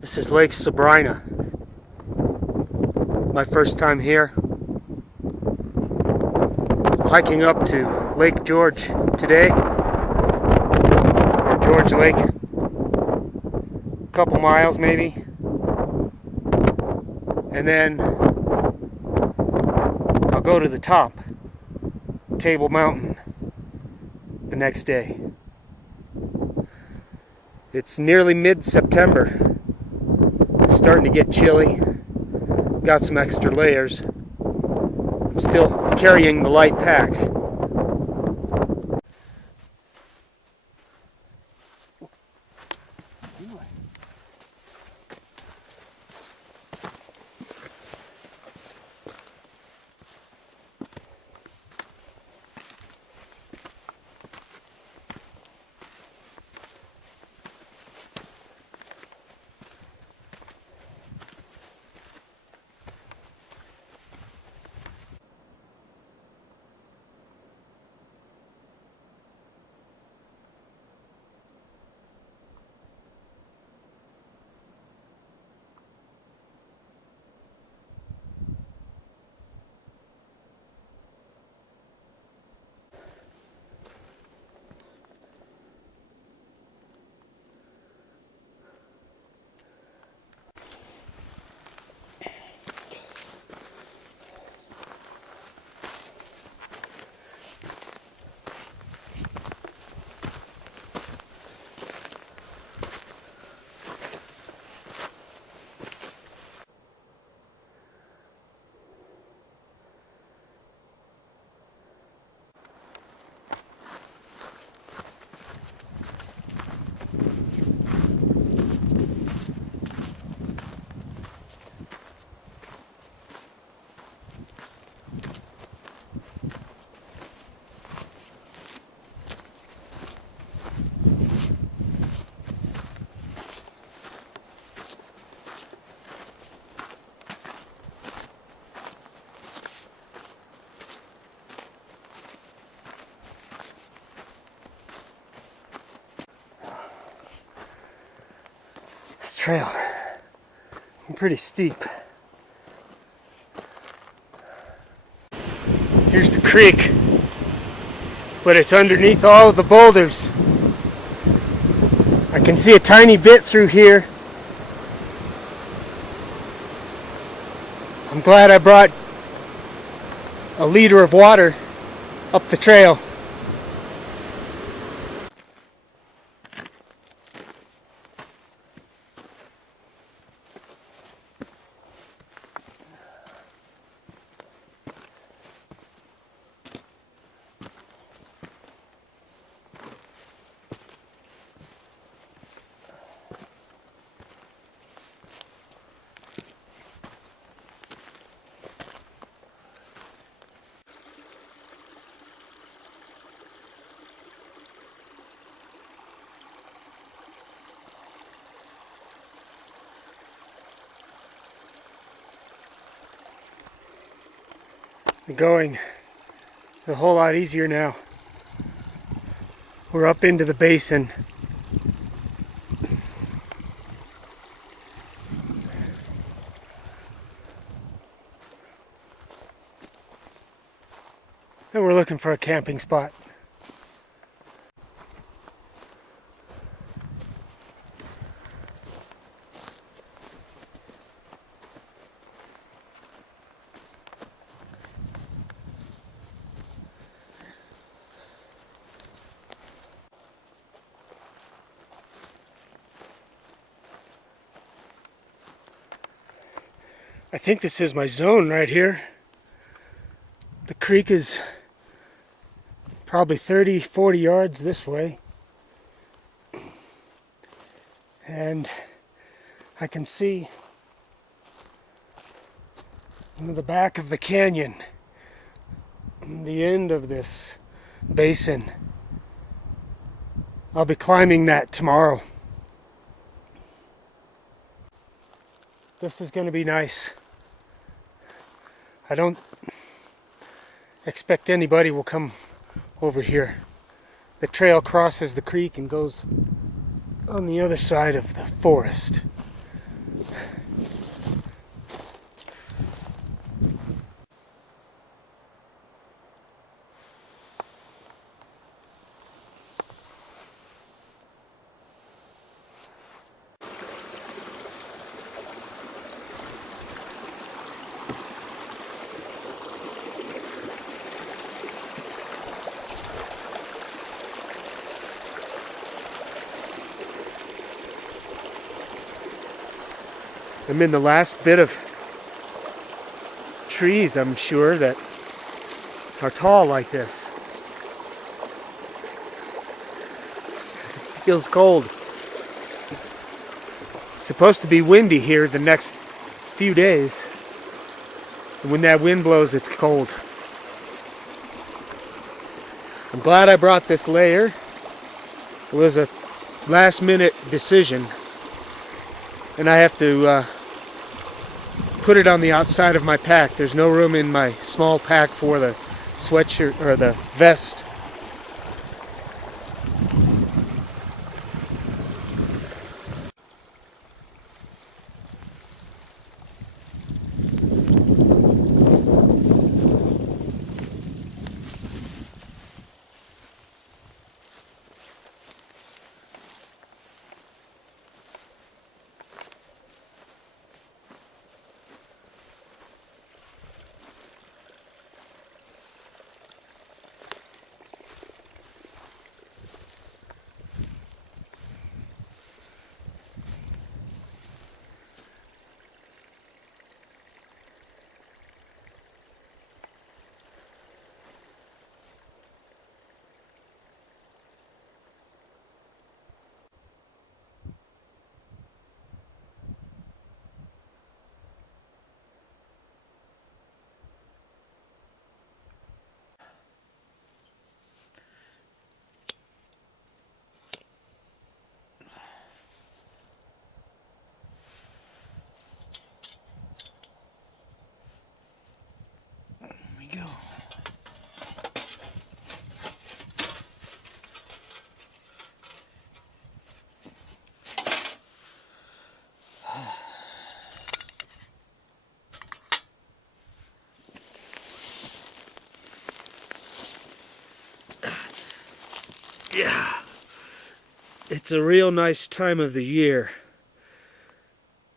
This is Lake Sabrina. My first time here. I'm hiking up to Lake George today, or George Lake. A couple miles maybe. And then I'll go to the top, Table Mountain, the next day. It's nearly mid-September. It's starting to get chilly. Got some extra layers. I'm still carrying the light pack. This trail is pretty steep. Here's the creek, but it's underneath all of the boulders. I can see a tiny bit through here. I'm glad I brought a liter of water up the trail. Going a whole lot easier now. We're up into the basin. And we're looking for a camping spot. I think this is my zone right here. The creek is probably 30-40 yards this way. And I can see into the back of the canyon, the end of this basin. I'll be climbing that tomorrow. This is going to be nice. I don't expect anybody will come over here. The trail crosses the creek and goes on the other side of the forest. I'm in the last bit of trees, I'm sure, that are tall like this. It feels cold. It's supposed to be windy here the next few days. And when that wind blows, it's cold. I'm glad I brought this layer. It was a last minute decision. And I have to put it on the outside of my pack. There's no room in my small pack for the sweatshirt or the vest. Go. Yeah, it's a real nice time of the year.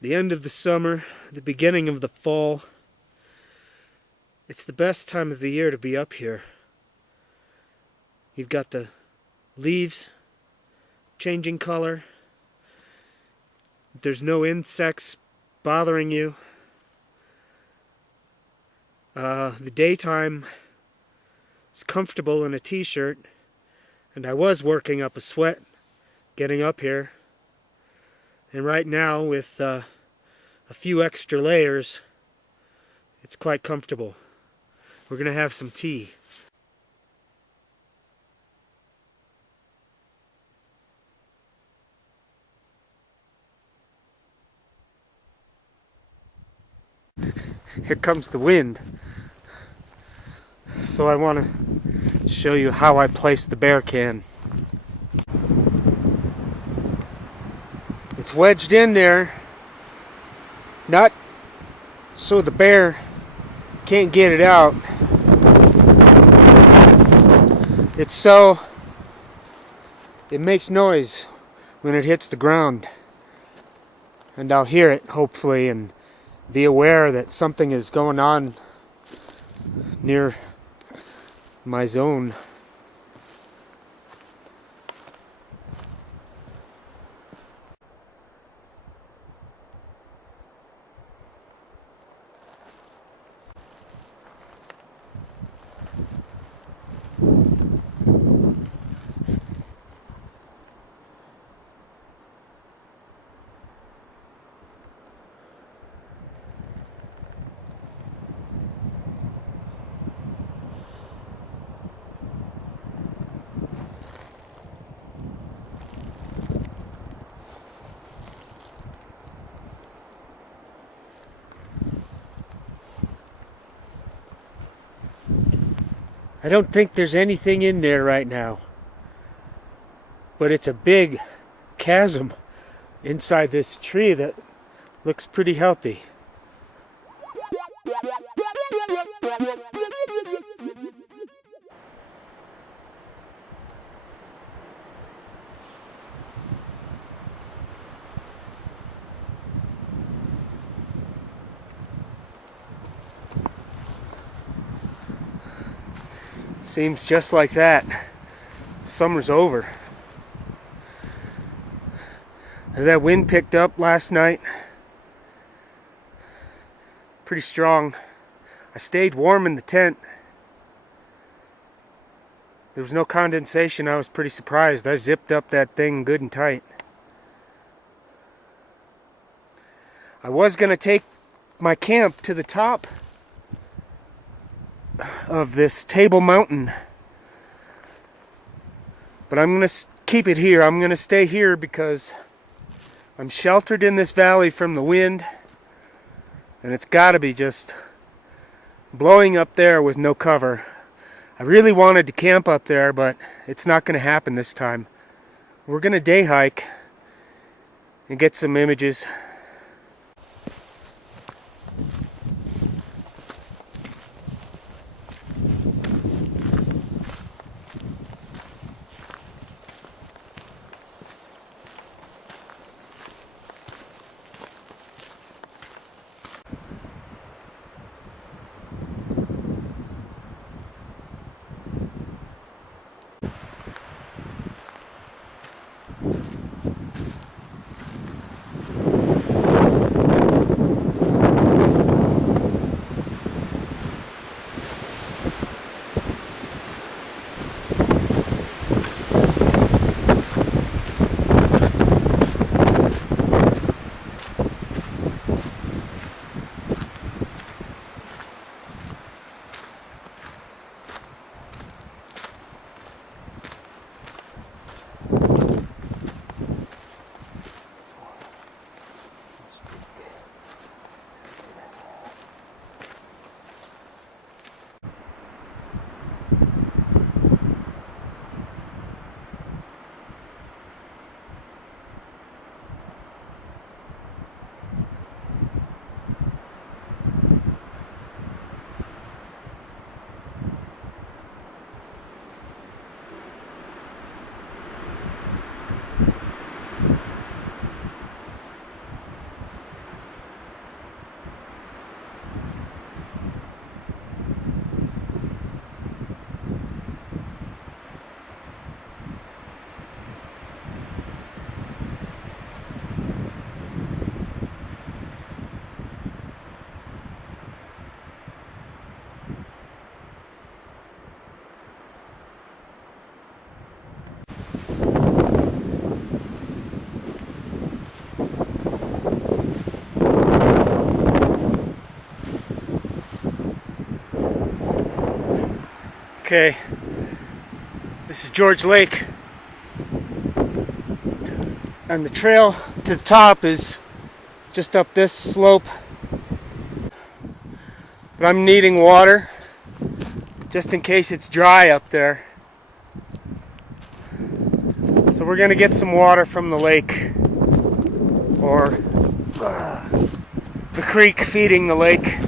The end of the summer, the beginning of the fall. It's the best time of the year to be up here. You've got the leaves changing color. There's no insects bothering you. The daytime is comfortable in a t-shirt, and I was working up a sweat getting up here. And right now, with a few extra layers, it's quite comfortable. We're going to have some tea. Here comes the wind. So I want to show you how I placed the bear can. It's wedged in there, not so the bear can't get it out. It's so it makes noise when it hits the ground, and I'll hear it hopefully and be aware that something is going on near my zone. I don't think there's anything in there right now, but it's a big chasm inside this tree that looks pretty healthy. Seems just like that. Summer's over. That wind picked up last night. Pretty strong. I stayed warm in the tent. There was no condensation. I was pretty surprised. I zipped up that thing good and tight. I was going to take my camp to the top of this Table Mountain, but I'm going to keep it here. I'm going to stay here because I'm sheltered in this valley from the wind, and it's got to be just blowing up there with no cover. I really wanted to camp up there, but it's not going to happen this time. We're going to day hike and get some images. Okay, this is George Lake, and the trail to the top is just up this slope, but I'm needing water just in case it's dry up there. So we're gonna get some water from the lake, or the creek feeding the lake.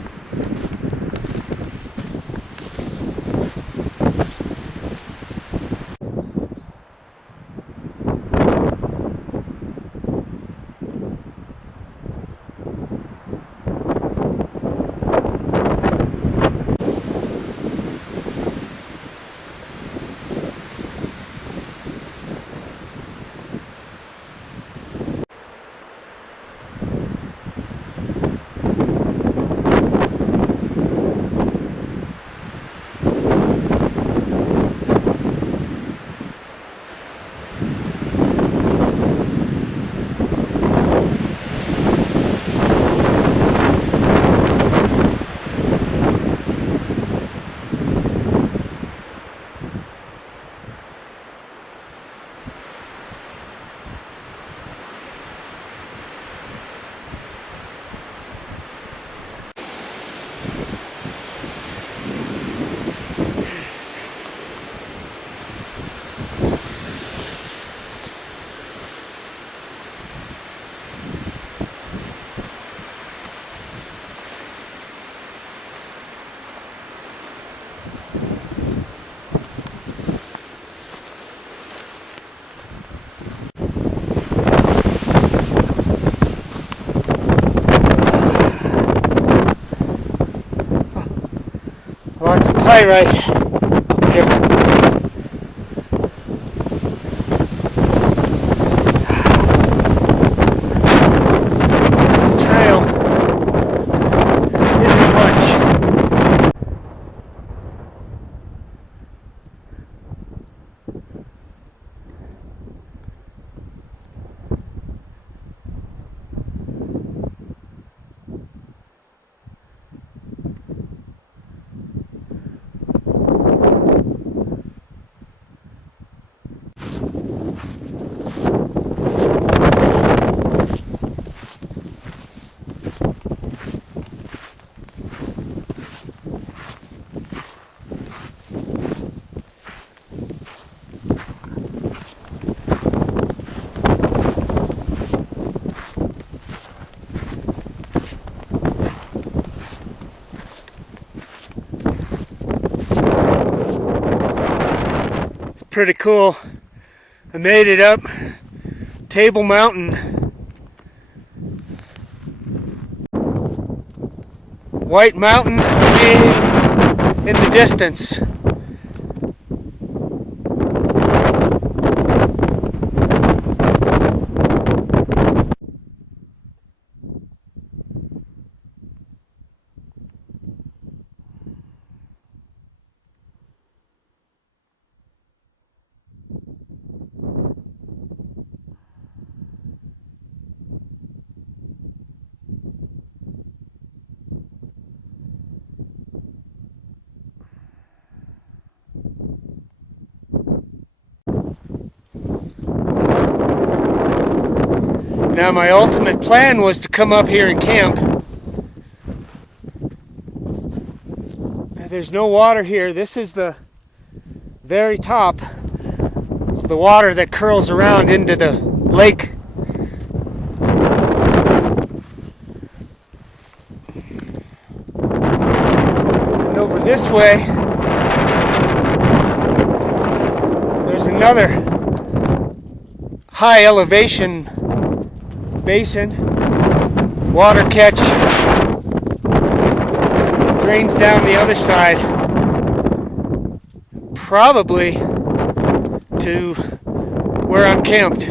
quite right up here. This trail isn't much. Pretty cool. I made it up Table Mountain. White Mountain in the distance. Now my ultimate plan was to come up here and camp. There's no water here. This is the very top of the water that curls around into the lake. And over this way, there's another high elevation basin, water catch, drains down the other side, probably to where I'm camped.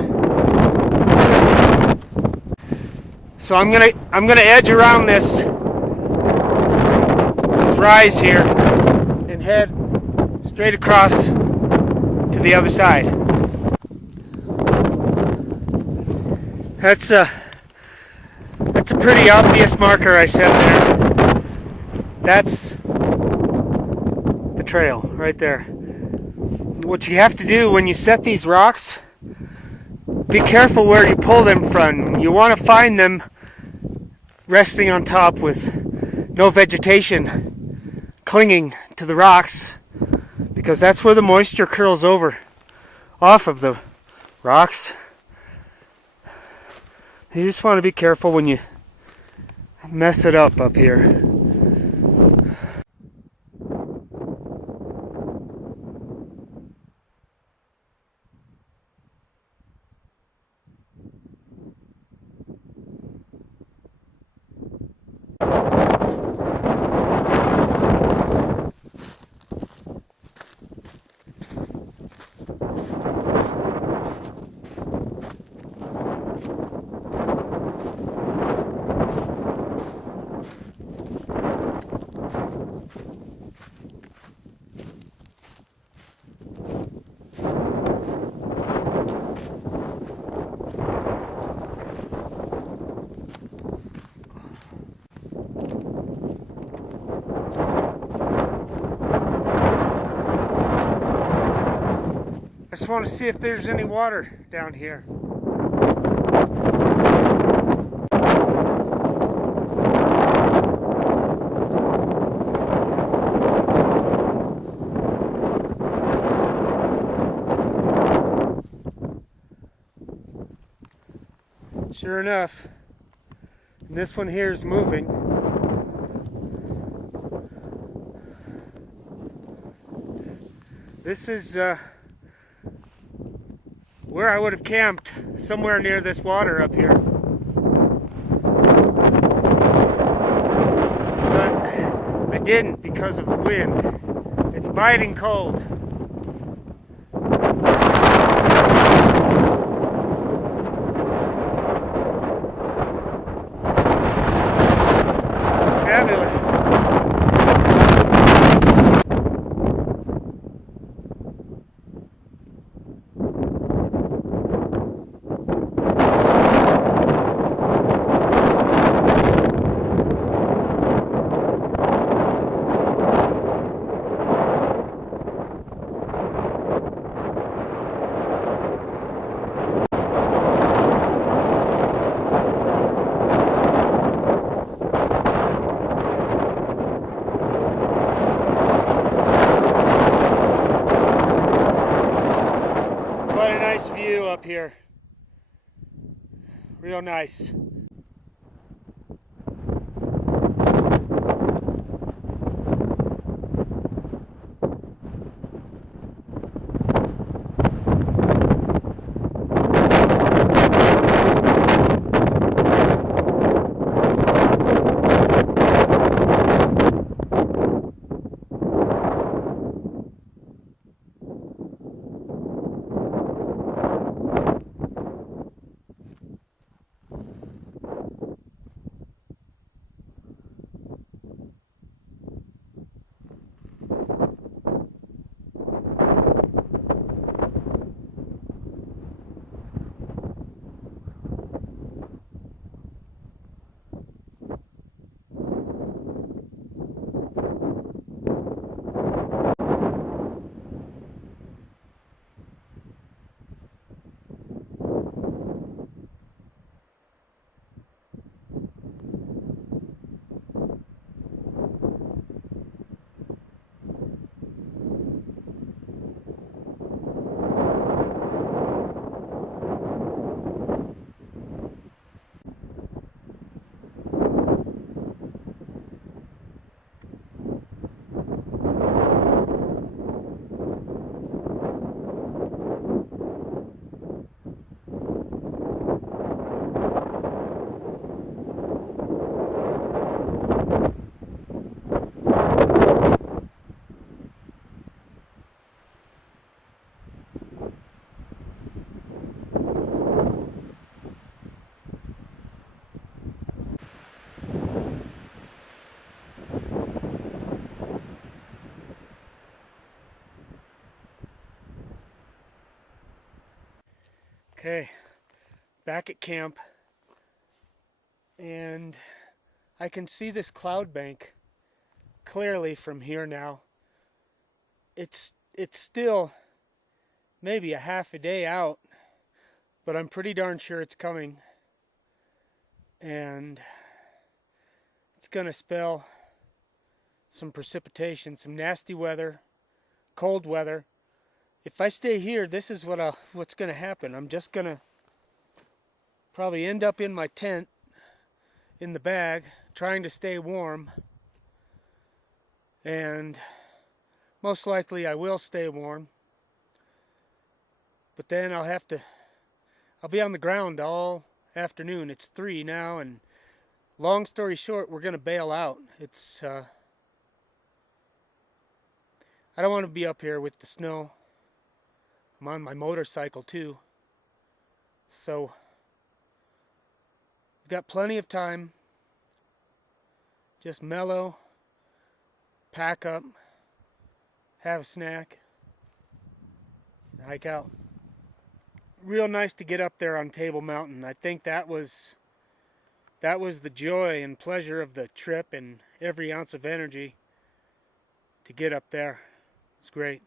So I'm gonna edge around this rise here and head straight across to the other side. That's a pretty obvious marker I set there. That's the trail right there. What you have to do when you set these rocks, be careful where you pull them from. You want to find them resting on top with no vegetation clinging to the rocks, because that's where the moisture curls over off of the rocks. You just want to be careful when you mess it up here. I just want to see if there's any water down here. Sure enough, this one here is moving. This is where I would have camped, somewhere near this water up here. But I didn't because of the wind. It's biting cold. Fabulous. What a nice view up here. Real nice. Okay, back at camp, and I can see this cloud bank clearly from here now. It's still maybe a half a day out, but I'm pretty darn sure it's coming, and it's gonna spell some precipitation, some nasty weather, cold weather. If I stay here, this is what's gonna happen. I'm just gonna probably end up in my tent in the bag trying to stay warm, and most likely I will stay warm, but then I'll be on the ground all afternoon. It's 3 now, and long story short, we're gonna bail out. I don't want to be up here with the snow. I'm on my motorcycle too, so we've got plenty of time. Just mellow, pack up, have a snack, and hike out. Real nice to get up there on Table Mountain. I think that was the joy and pleasure of the trip, and every ounce of energy to get up there. It's great.